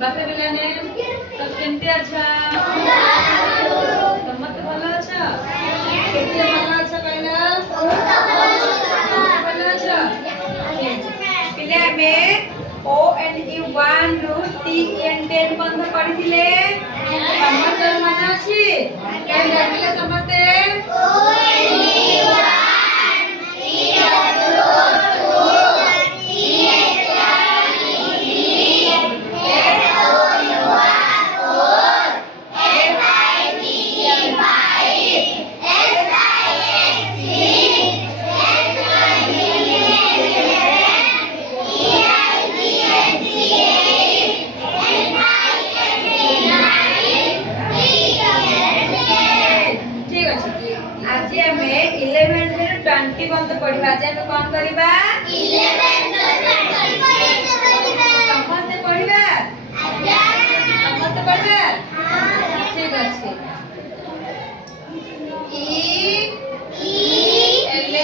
बापे पिलाने सब केमती अच्छा समस्त भलो अच्छा केमती भलो अच्छा कहला भलो अच्छा पिले में ओ एंड यू 1 रूट टी एन 10 बंद पढ़िथिले समस्त मन अछि केन देखले समस्त ओ एंड यू 20 बंद पढ़िबा जे हम कोन करिबा 11 समस्त पढ़िबा आज्ञा समस्त पढ़िबा हां ठीक अछि ई एल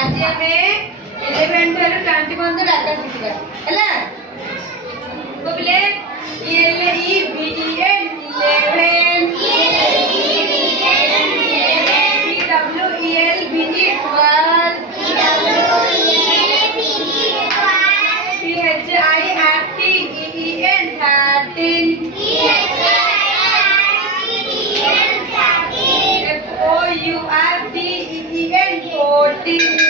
आज आम 11 ठार 20 बंद डाटा शिखा है तो पिले L E B E N 11 T W E L B E 12 T H I R T E E 13 F O U R T E E 14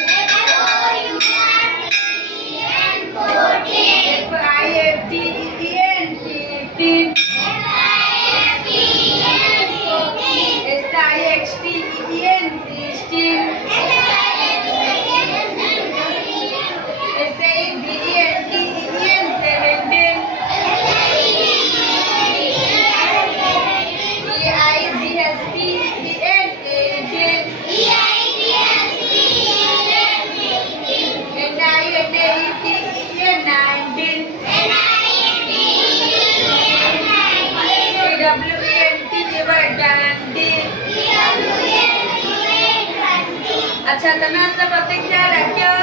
अच्छा તમે આટલા પ્રત્યેક ખ્યાલ રાખ્યો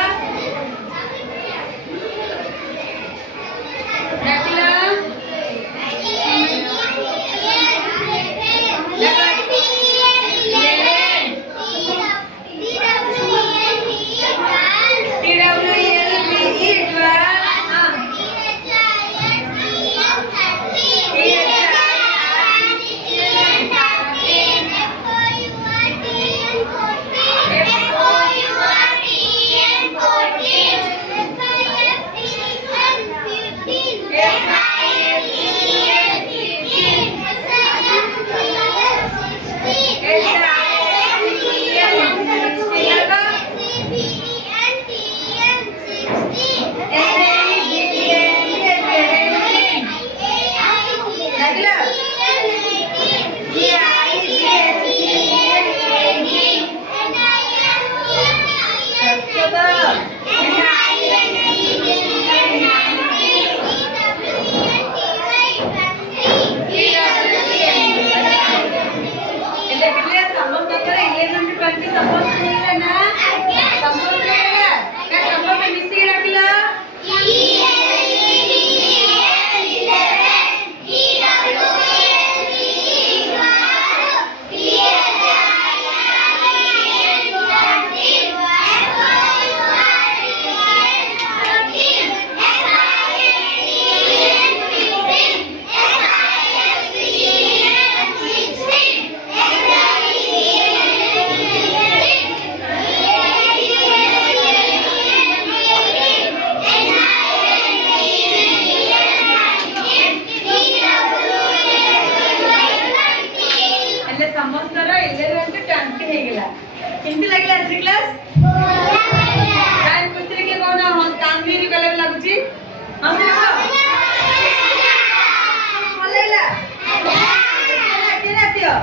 રાખ્યો समजतरे 11 to 20 समजत नहीं ना समजत नहीं क्या समजत मिसी रखला समजदार 11 to 20 ହେଇଗଲା କେମିତି ଲାଗିଲା ଆଜି କ୍ଲାସ୍ କାଇଁ ଖୁସିରେ କି କୋନ କାନ୍ଦିରି ଗଲେ ଲାଗୁଛି ହସି ଭଲ ଲାଗିଲା କେନା କେନା ଦିଅ